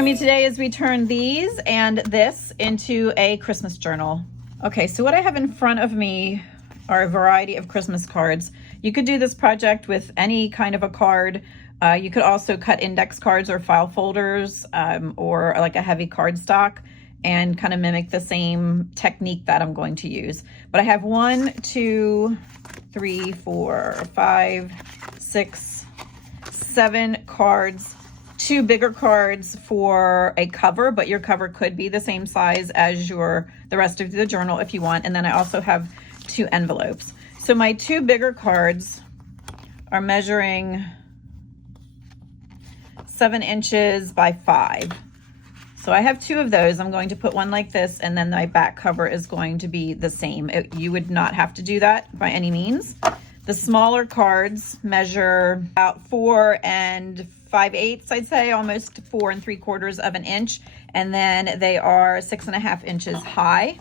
join me today as we turn these and this into a Christmas journal. Okay, so what I have in front of me are a variety of Christmas cards. You could do this project with any kind of a card. You could also cut index cards or file folders or like a heavy cardstock and kind of mimic the same technique that I'm going to use. But I have 1, 2, 3, 4, 5, 6, 7 cards. 2 bigger cards for a cover, but your cover could be the same size as the rest of the journal if you want. And then I also have 2 envelopes. So my 2 bigger cards are measuring 7 inches by 5. So I have 2 of those. I'm going to put one like this, and then my back cover is going to be the same. You would not have to do that by any means. The smaller cards measure about 4 5/8, I'd say, almost 4 3/4 of an inch. And then they are 6.5 inches high.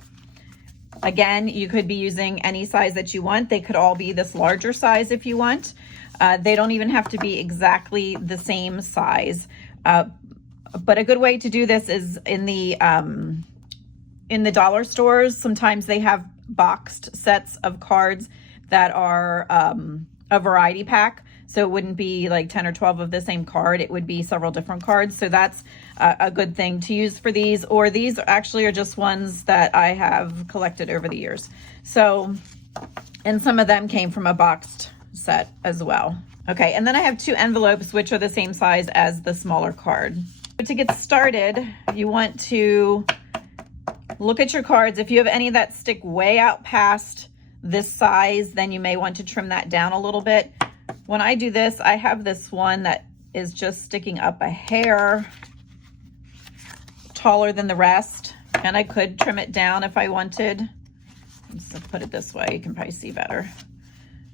Again, you could be using any size that you want. They could all be this larger size if you want. They don't even have to be exactly the same size. But a good way to do this is in the dollar stores. Sometimes they have boxed sets of cards that are a variety pack. So it wouldn't be like 10 or 12 of the same card. It would be several different cards. So that's a good thing to use for these. Or these actually are just ones that I have collected over the years. So, and some of them came from a boxed set as well. Okay, and then I have 2 envelopes, which are the same size as the smaller card. But to get started, you want to look at your cards. If you have any that stick way out past this size, then you may want to trim that down a little bit. When I do this, I have this one that is just sticking up a hair taller than the rest, and I could trim it down if I wanted. Let's put it this way, you can probably see better.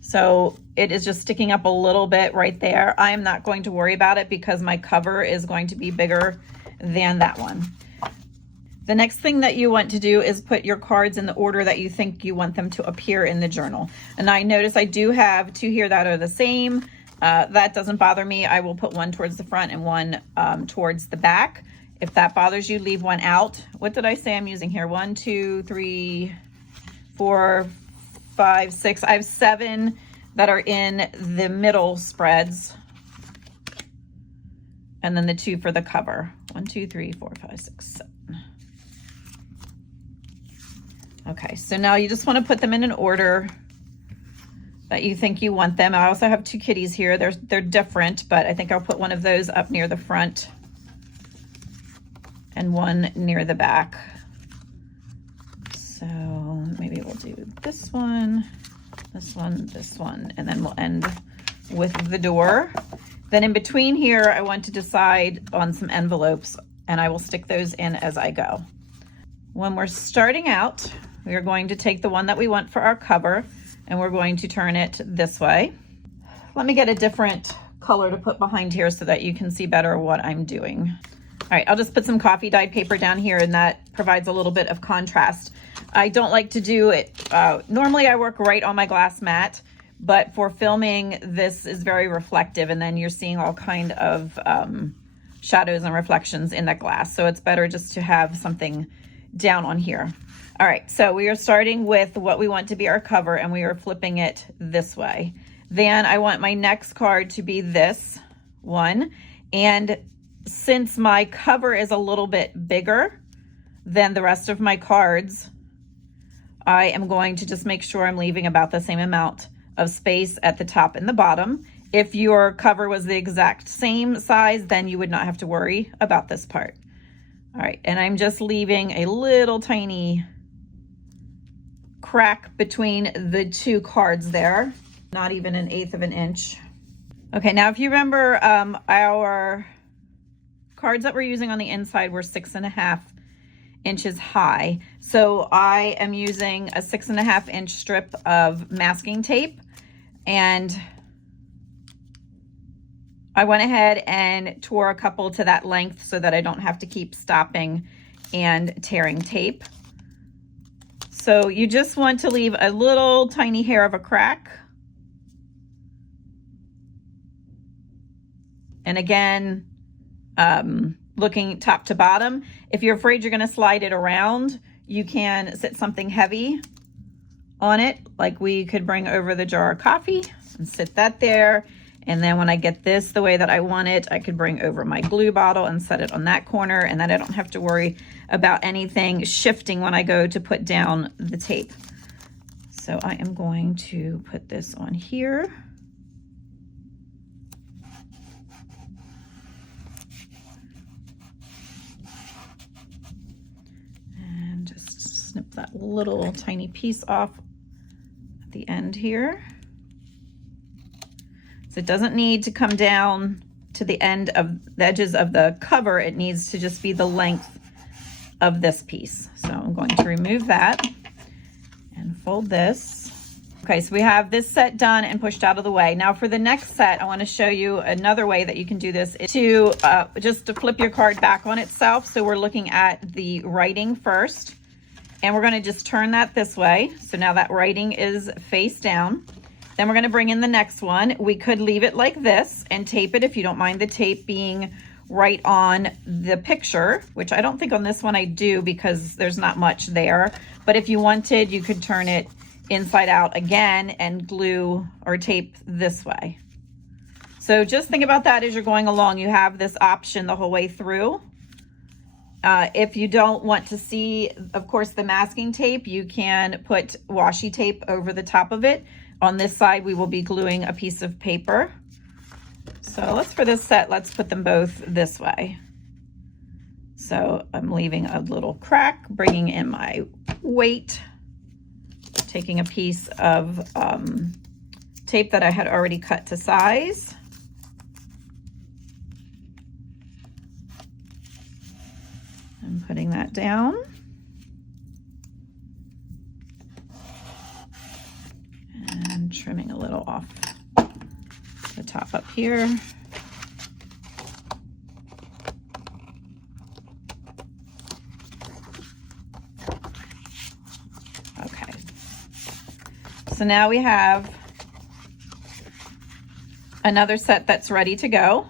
So it is just sticking up a little bit right there. I am not going to worry about it because my cover is going to be bigger than that one. The next thing that you want to do is put your cards in the order that you think you want them to appear in the journal. And I notice I do have 2 here that are the same. That doesn't bother me. I will put one towards the front and one towards the back. If that bothers you, leave one out. What did I say I'm using here? 1, 2, 3, 4, 5, 6. I have 7 that are in the middle spreads. And then the 2 for the cover. 1, 2, 3, 4, 5, 6, 7. Okay, so now you just want to put them in an order that you think you want them. I also have 2 kitties here. They're different, but I think I'll put one of those up near the front and one near the back. So maybe we'll do this one, this one, this one, and then we'll end with the door. Then in between here, I want to decide on some envelopes, and I will stick those in as I go. When we're starting out, we are going to take the one that we want for our cover, and we're going to turn it this way. Let me get a different color to put behind here so that you can see better what I'm doing. All right, I'll just put some coffee dyed paper down here, and that provides a little bit of contrast. I don't like to do it, normally I work right on my glass mat, but for filming, this is very reflective, and then you're seeing all kind of shadows and reflections in that glass. So it's better just to have something down on here. All right, so we are starting with what we want to be our cover, and we are flipping it this way. Then I want my next card to be this one. And since my cover is a little bit bigger than the rest of my cards, I am going to just make sure I'm leaving about the same amount of space at the top and the bottom. If your cover was the exact same size, then you would not have to worry about this part. All right, and I'm just leaving a little tiny crack between the 2 cards there, not even 1/8 of an inch. Okay, now if you remember, our cards that we're using on the inside were 6.5 inches high. So I am using a 6.5 inch strip of masking tape, and I went ahead and tore a couple to that length so that I don't have to keep stopping and tearing tape. So you just want to leave a little tiny hair of a crack. And again, looking top to bottom. If you're afraid you're gonna slide it around, you can sit something heavy on it. Like we could bring over the jar of coffee and sit that there. And then when I get this the way that I want it, I could bring over my glue bottle and set it on that corner, and then I don't have to worry about anything shifting when I go to put down the tape. So I am going to put this on here. And just snip that little tiny piece off at the end here. So it doesn't need to come down to the end of the edges of the cover. It needs to just be the length of this piece. So I'm going to remove that and fold this. Okay, so we have this set done and pushed out of the way. Now for the next set, I want to show you another way that you can do this, is to just to flip your card back on itself. So we're looking at the writing first, and we're going to just turn that this way. So now that writing is face down. Then we're going to bring in the next one. We could leave it like this and tape it if you don't mind the tape being right on the picture, which I don't think on this one I do because there's not much there. But if you wanted, you could turn it inside out again and glue or tape this way. So just think about that as you're going along. You have this option the whole way through. If you don't want to see, of course, the masking tape, you can put washi tape over the top of it. On this side, we will be gluing a piece of paper. So for this set, let's put them both this way. So I'm leaving a little crack, bringing in my weight, taking a piece of tape that I had already cut to size. I'm putting that down. And trimming a little off the top up here. Okay. So now we have another set that's ready to go.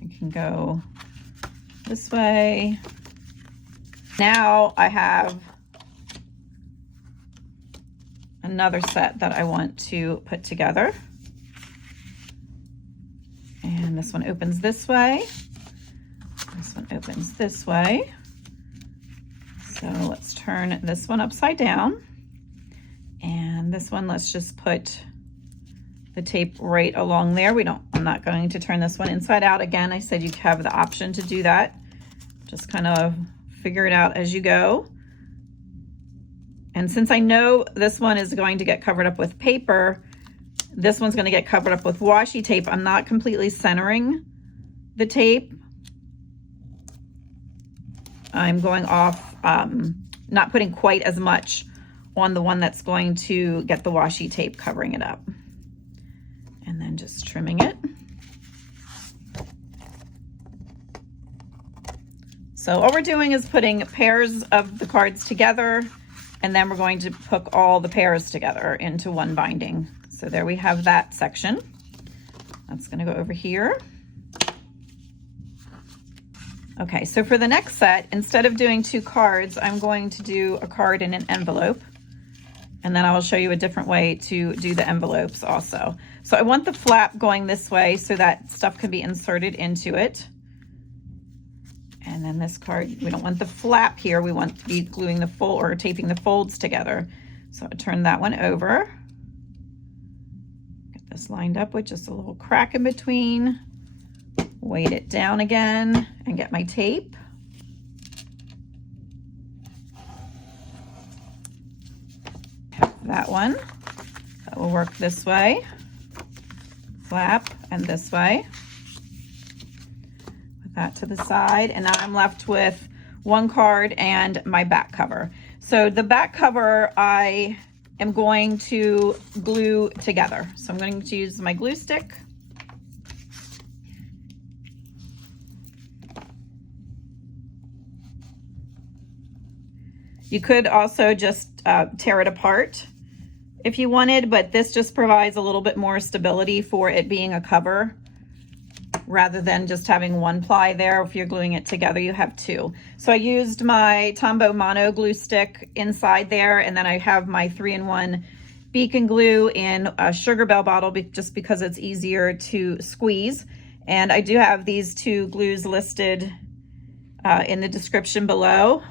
I can go this way. Now I have another set that I want to put together. And this one opens this way. This one opens this way. So let's turn this one upside down. And this one, let's just put the tape right along there. I'm not going to turn this one inside out. Again, I said you have the option to do that. Just kind of figure it out as you go. And since I know this one is going to get covered up with paper, this one's going to get covered up with washi tape, I'm not completely centering the tape. I'm going off, not putting quite as much on the one that's going to get the washi tape covering it up. And then just trimming it. So all we're doing is putting pairs of the cards together, and then we're going to hook all the pairs together into one binding. So there we have that section. That's going to go over here. Okay, so for the next set, instead of doing 2 cards, I'm going to do a card in an envelope. And then I will show you a different way to do the envelopes also. So I want the flap going this way so that stuff can be inserted into it. And then this card, we don't want the flap here. We want to be gluing the fold or taping the folds together. So I turn that one over. Get this lined up with just a little crack in between. Weight it down again and get my tape. That one, that will work this way, flap, and this way. Put that to the side, and now I'm left with 1 card and my back cover. So the back cover I am going to glue together. So I'm going to use my glue stick. You could also just tear it apart if you wanted, but this just provides a little bit more stability for it being a cover rather than just having one ply there. If you're gluing it together, you have two. So I used my Tombow Mono glue stick inside there, and then I have my 3-in-1 beacon glue in a Sugar Bell bottle just because it's easier to squeeze. And I do have these two glues listed in the description below,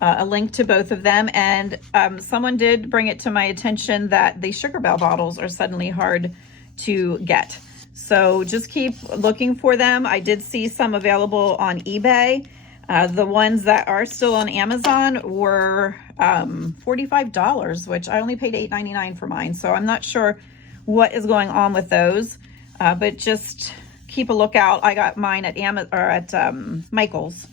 a link to both of them. And someone did bring it to my attention that the Sugar Bell bottles are suddenly hard to get. So just keep looking for them. I did see some available on eBay. The ones that are still on Amazon were $45, which I only paid $8.99 for mine. So I'm not sure what is going on with those, but just keep a lookout. I got mine at Michael's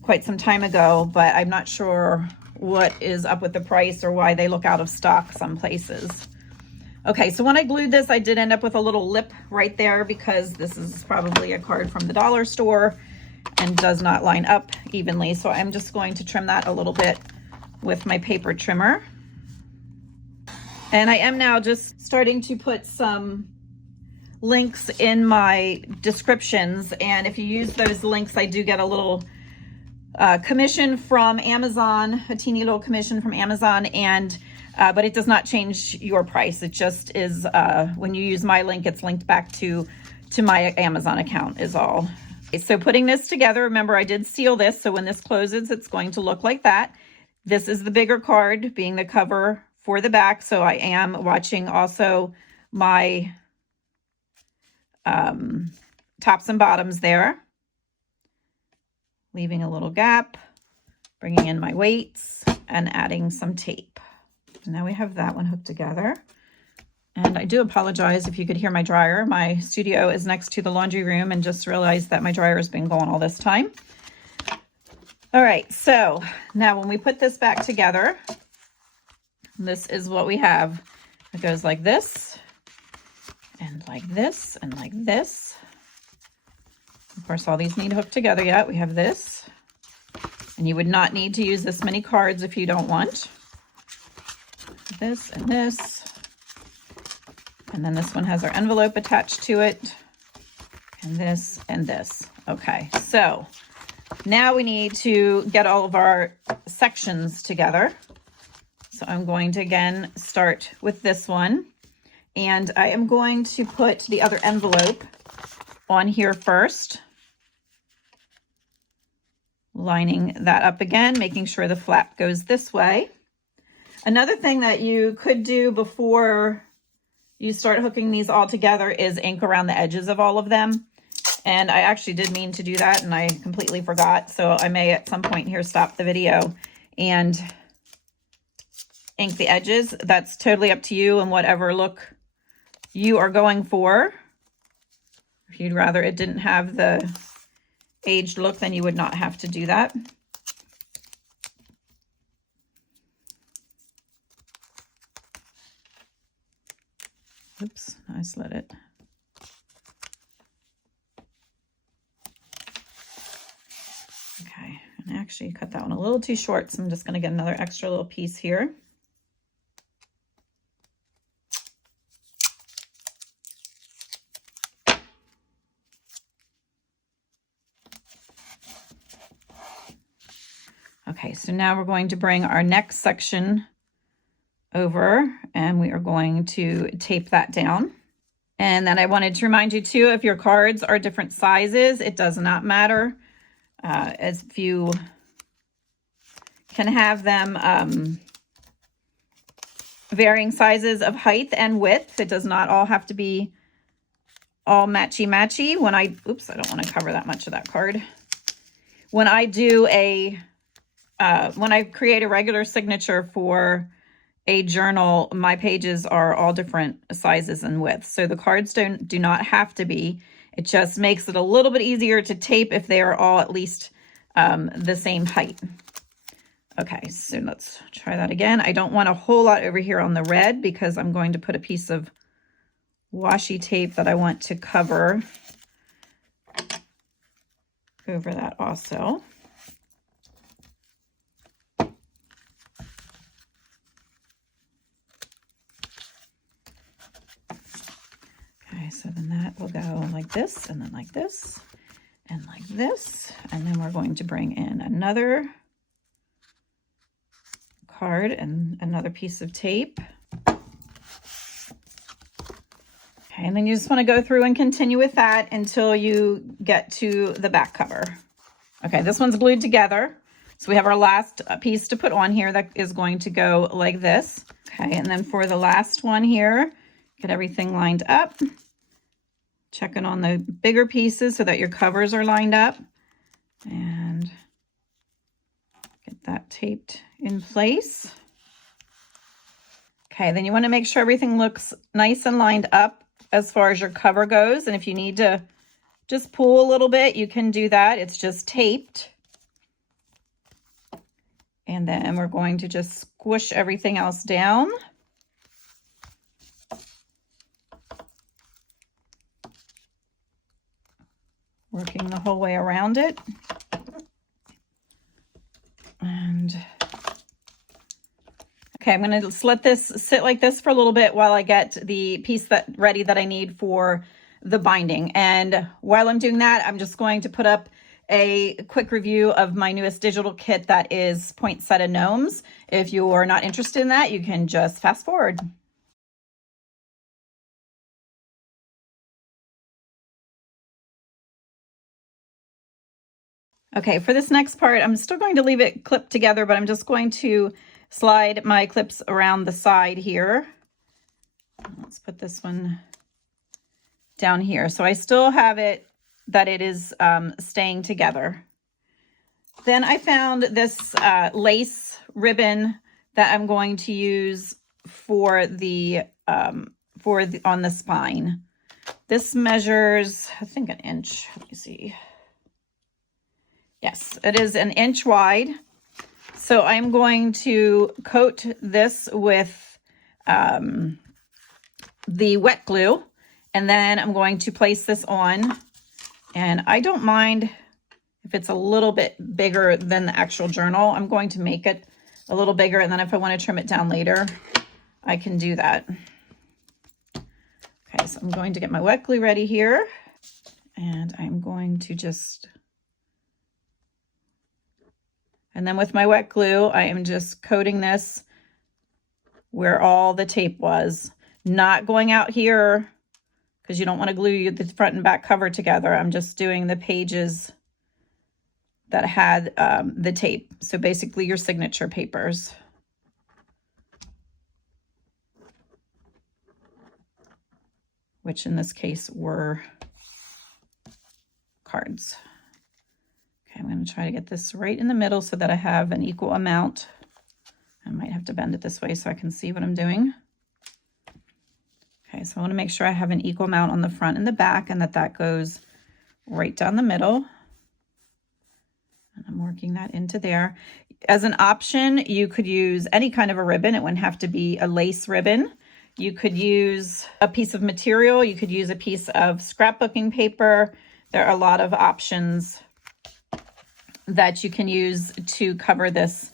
quite some time ago, but I'm not sure what is up with the price or why they look out of stock some places. Okay, so when I glued this, I did end up with a little lip right there because this is probably a card from the dollar store and does not line up evenly. So I'm just going to trim that a little bit with my paper trimmer. And I am now just starting to put some links in my descriptions. And if you use those links, I do get a little commission from Amazon, a teeny little commission from Amazon, and but it does not change your price. It just is, when you use my link, it's linked back to my Amazon account is all. Okay, so putting this together, remember I did seal this, so when this closes, it's going to look like that. This is the bigger card being the cover for the back, so I am watching also my tops and bottoms there. Leaving a little gap, bringing in my weights, and adding some tape. Now we have that one hooked together. And I do apologize if you could hear my dryer. My studio is next to the laundry room and just realized that my dryer has been going all this time. All right, so now when we put this back together, this is what we have. It goes like this, and like this, and like this. Of course, all these need hooked together yet. We have this, and you would not need to use this many cards if you don't want. This and this, and then this one has our envelope attached to it, and this and this. Okay, so now we need to get all of our sections together. So I'm going to again start with this one, and I am going to put the other envelope on here first, lining that up again, making sure the flap goes this way. Another thing that you could do before you start hooking these all together is ink around the edges of all of them. And I actually did mean to do that and I completely forgot. So I may at some point here stop the video and ink the edges. That's totally up to you and whatever look you are going for. If you'd rather it didn't have the aged look, then you would not have to do that. Oops, I slid it. Okay, and actually cut that one a little too short, so I'm just going to get another extra little piece here. Okay, so now we're going to bring our next section over and we are going to tape that down. And then I wanted to remind you too, if your cards are different sizes, it does not matter. As if you can have them varying sizes of height and width. It does not all have to be all matchy-matchy. When I, oops, I don't want to cover that much of that card. When I do a, when I create a regular signature for a journal, my pages are all different sizes and widths. So the cards do not have to be. It just makes it a little bit easier to tape if they are all at least the same height. Okay, so let's try that again. I don't want a whole lot over here on the red because I'm going to put a piece of washi tape that I want to cover over that also. Okay, so then that will go like this, and then like this, and like this. And then we're going to bring in another card and another piece of tape. Okay, and then you just want to go through and continue with that until you get to the back cover. Okay, this one's glued together. So we have our last piece to put on here that is going to go like this. Okay, and then for the last one here, get everything lined up. Checking on the bigger pieces so that your covers are lined up. And get that taped in place. Okay, then you want to make sure everything looks nice and lined up as far as your cover goes. And if you need to just pull a little bit, you can do that. It's just taped. And then we're going to just squish everything else down. Working the whole way around it. And okay, I'm going to just let this sit like this for a little bit while I get the piece ready that I need for the binding. And while I'm doing that, I'm just going to put up a quick review of my newest digital kit that is Poinsettia Gnomes. If you are not interested in that, you can just fast forward. Okay, for this next part, I'm still going to leave it clipped together, but I'm just going to slide my clips around the side here. Let's put this one down here. So I still have it that it is staying together. Then I found this lace ribbon that I'm going to use for the on the spine. This measures, I think, an inch. Let me see. Yes, it is an inch wide. So I'm going to coat this with the wet glue, and then I'm going to place this on. And I don't mind if it's a little bit bigger than the actual journal. I'm going to make it a little bigger, and then if I want to trim it down later, I can do that. Okay, so I'm going to get my wet glue ready here, and I'm going to just... And then with my wet glue, I am just coating this where all the tape was. Not going out here because you don't want to glue the front and back cover together. I'm just doing the pages that had the tape. So basically your signature papers. Which in this case were cards. Okay, I'm going to try to get this right in the middle so that I have an equal amount. I might have to bend it this way so I can see what I'm doing. Okay, so I want to make sure I have an equal amount on the front and the back, and that goes right down the middle. And I'm working that into there. As an option, you could use any kind of a ribbon. It wouldn't have to be a lace ribbon. You could use a piece of material. You could use a piece of scrapbooking paper. There are a lot of options that you can use to cover this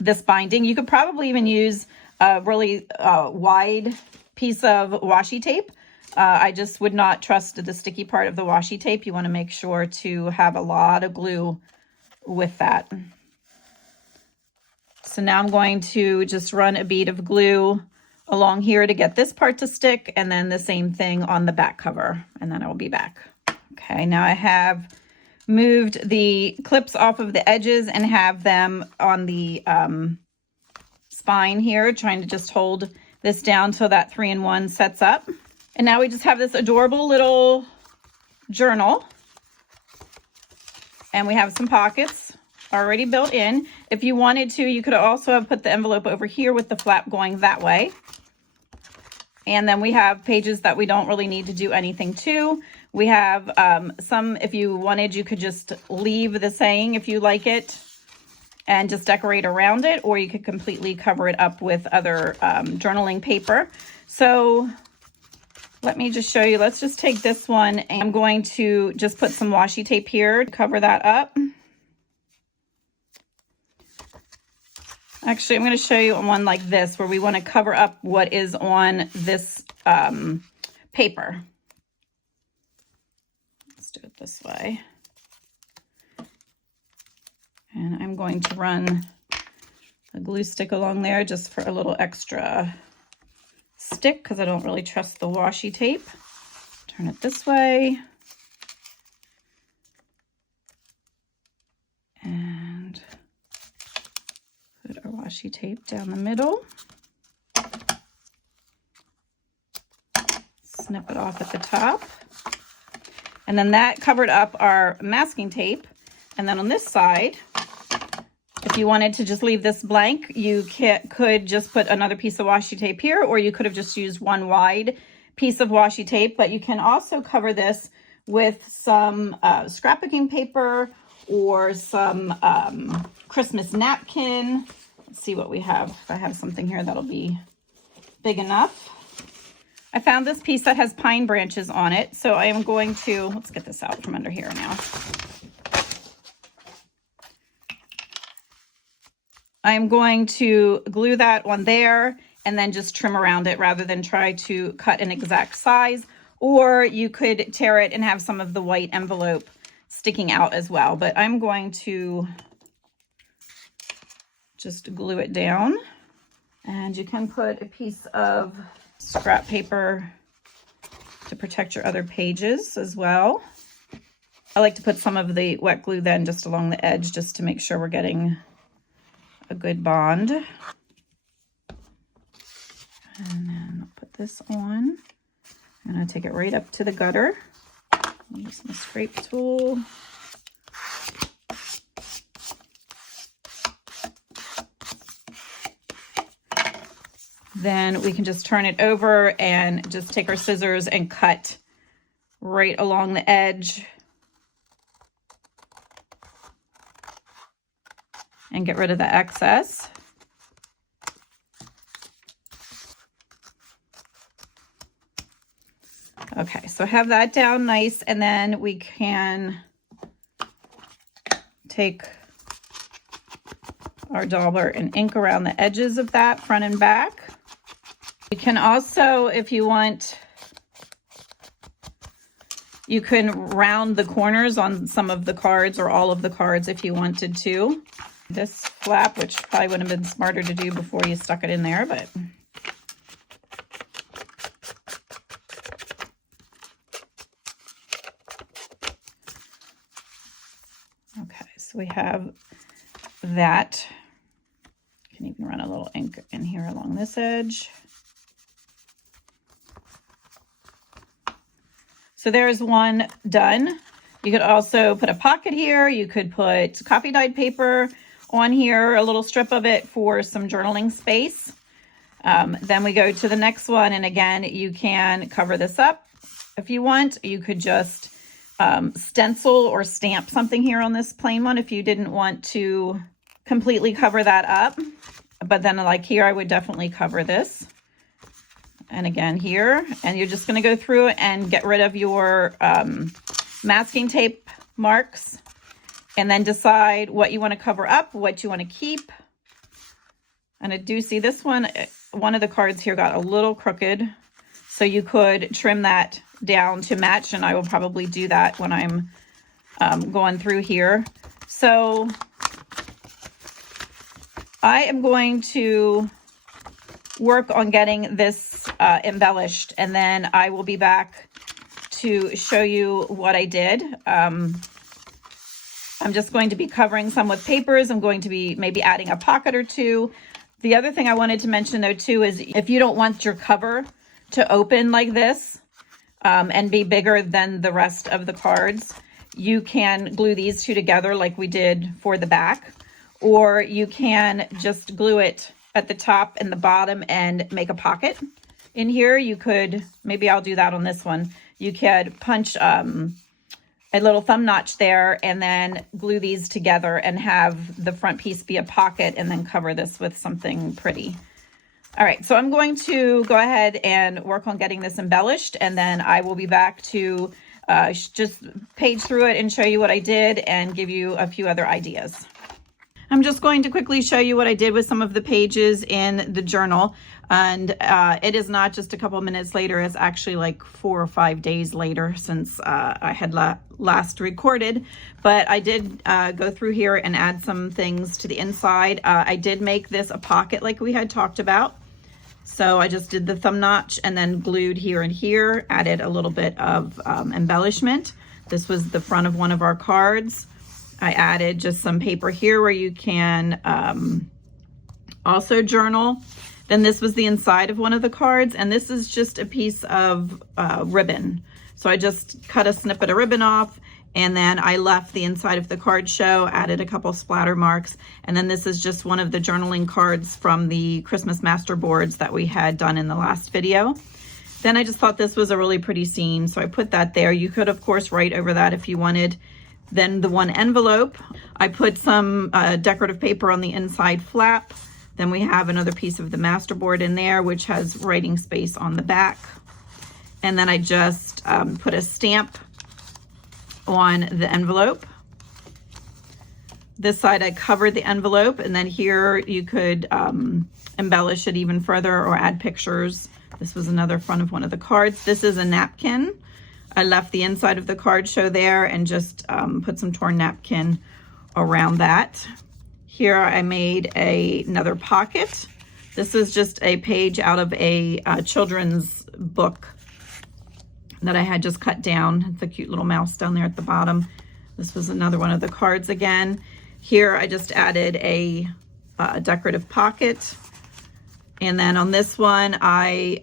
this binding. You could probably even use a really wide piece of washi tape. I just would not trust the sticky part of the washi tape. You want to make sure to have a lot of glue with that. So now I'm going to just run a bead of glue along here to get this part to stick, and then the same thing on the back cover, and then I will be back. Okay, now I have moved the clips off of the edges and have them on the spine here, trying to just hold this down so that 3-in-1 sets up. And now we just have this adorable little journal, and we have some pockets already built in. If you wanted to, you could also have put the envelope over here with the flap going that way. And then we have pages that we don't really need to do anything to. We have some, if you wanted, you could just leave the saying if you like it and just decorate around it, or you could completely cover it up with other journaling paper. So let me just show you. Let's just take this one, and I'm going to just put some washi tape here to cover that up. Actually, I'm going to show you one like this, where we want to cover up what is on this paper. Let's do it this way. And I'm going to run a glue stick along there just for a little extra stick because I don't really trust the washi tape. Turn it this way. And put our washi tape down the middle. Snip it off at the top. And then that covered up our masking tape. And then on this side, if you wanted to just leave this blank, you could just put another piece of washi tape here, or you could have just used one wide piece of washi tape. But you can also cover this with some scrapbooking paper or some Christmas napkin. Let's see what we have. If I have something here that'll be big enough. I found this piece that has pine branches on it. So I am going to, let's get this out from under here now. I'm going to glue that on there and then just trim around it rather than try to cut an exact size. Or you could tear it and have some of the white envelope sticking out as well, but I'm going to just glue it down. And you can put a piece of scrap paper to protect your other pages as well. I like to put some of the wet glue then just along the edge just to make sure we're getting a good bond. And then I'll put this on. I'm going to take it right up to the gutter. Use my scrape tool. Then we can just turn it over and just take our scissors and cut right along the edge and get rid of the excess. Okay, so have that down nice, and then we can take our dauber and ink around the edges of that, front and back. You can also, if you want, you can round the corners on some of the cards or all of the cards if you wanted to. This flap, which probably would have been smarter to do before you stuck it in there, but okay, so we have that. You can even run a little ink in here along this edge. So there's one done. You could also put a pocket here. You could put coffee dyed paper on here, a little strip of it for some journaling space. Then we go to the next one. And again, you can cover this up if you want. You could just stencil or stamp something here on this plain one if you didn't want to completely cover that up. But then like here, I would definitely cover this. And again here, and you're just going to go through and get rid of your masking tape marks and then decide what you want to cover up, what you want to keep. And I do see this one of the cards here got a little crooked, so you could trim that down to match, and I will probably do that when I'm going through here. So I am going to work on getting this embellished, and then I will be back to show you what I did. I'm just going to be covering some with papers. I'm going to be maybe adding a pocket or two. The other thing I wanted to mention though too is if you don't want your cover to open like this and be bigger than the rest of the cards, you can glue these two together like we did for the back, or you can just glue it at the top and the bottom and make a pocket in here. You could, maybe I'll do that on this one. You could punch a little thumb notch there and then glue these together and have the front piece be a pocket and then cover this with something pretty. All right, so I'm going to go ahead and work on getting this embellished, and then I will be back to just page through it and show you what I did and give you a few other ideas. I'm just going to quickly show you what I did with some of the pages in the journal. And it is not just a couple minutes later, it's actually like 4 or 5 days later since I had last recorded. But I did go through here and add some things to the inside. I did make this a pocket like we had talked about. So I just did the thumb notch and then glued here and here, added a little bit of embellishment. This was the front of one of our cards. I added just some paper here where you can also journal. Then this was the inside of one of the cards, and this is just a piece of ribbon. So I just cut a snippet of ribbon off, and then I left the inside of the card show, added a couple splatter marks, and then this is just one of the journaling cards from the Christmas master boards that we had done in the last video. Then I just thought this was a really pretty scene, so I put that there. You could, of course, write over that if you wanted. Then the one envelope, I put some decorative paper on the inside flap. Then we have another piece of the masterboard in there, which has writing space on the back. And then I just put a stamp on the envelope. This side I covered the envelope, and then here you could embellish it even further or add pictures. This was another front of one of the cards. This is a napkin. I left the inside of the card show there and just put some torn napkin around that. Here I made another pocket. This is just a page out of a children's book that I had just cut down. It's a cute little mouse down there at the bottom. This was another one of the cards again. Here I just added a decorative pocket. And then on this one, I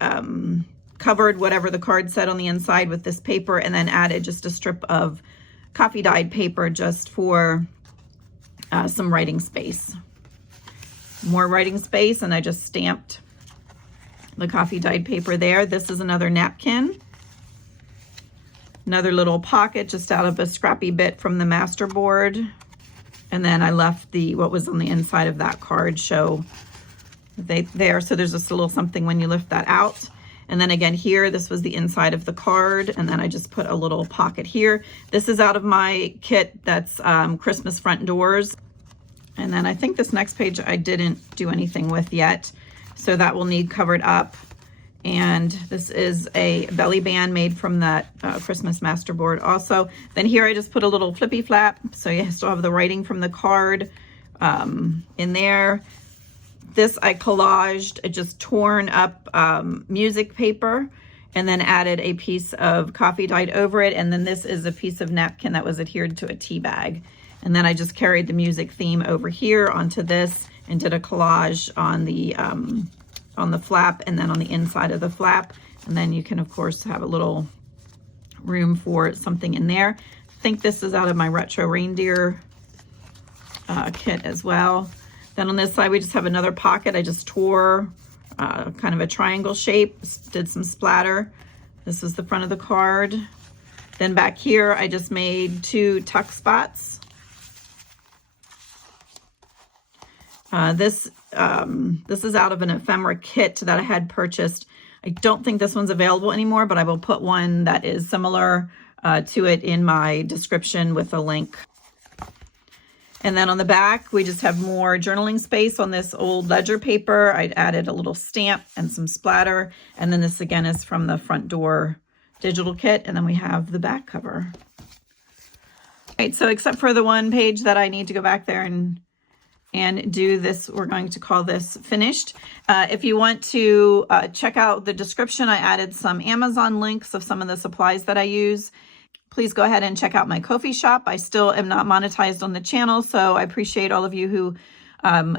covered whatever the card said on the inside with this paper, and then added just a strip of coffee dyed paper just for some writing space. More writing space, and I just stamped the coffee dyed paper there. This is another napkin. Another little pocket just out of a scrappy bit from the masterboard. And then I left what was on the inside of that card show there. So there's just a little something when you lift that out. And then again here, this was the inside of the card, and then I just put a little pocket here. This is out of my kit that's Christmas front doors. And then I think this next page I didn't do anything with yet, so that will need covered up. And this is a belly band made from that Christmas masterboard also. Then here I just put a little flippy flap, so you still have the writing from the card in there. This I collaged a just torn up music paper, and then added a piece of coffee dyed over it. And then this is a piece of napkin that was adhered to a tea bag. And then I just carried the music theme over here onto this and did a collage on the flap and then on the inside of the flap. And then you can, of course, have a little room for something in there. I think this is out of my retro reindeer kit as well. Then on this side, we just have another pocket. I just tore kind of a triangle shape, did some splatter. This is the front of the card. Then back here, I just made 2 tuck spots. This is out of an ephemera kit that I had purchased. I don't think this one's available anymore, but I will put one that is similar to it in my description with a link. And then on the back, we just have more journaling space on this old ledger paper. I added a little stamp and some splatter. And then this again is from the front door digital kit. And then we have the back cover. All right, so except for the one page that I need to go back there and do this, we're going to call this finished. If you want to check out the description, I added some Amazon links of some of the supplies that I use. Please go ahead and check out my Ko-fi shop. I still am not monetized on the channel, so I appreciate all of you who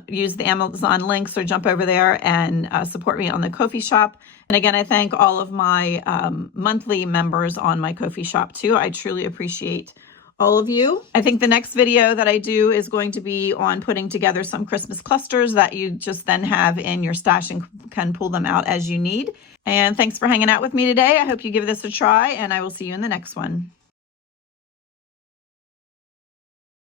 use the Amazon links or jump over there and support me on the Ko-fi shop. And again, I thank all of my monthly members on my Ko-fi shop too. I truly appreciate all of you. I think the next video that I do is going to be on putting together some Christmas clusters that you just then have in your stash and can pull them out as you need. And thanks for hanging out with me today. I hope you give this a try, and I will see you in the next one.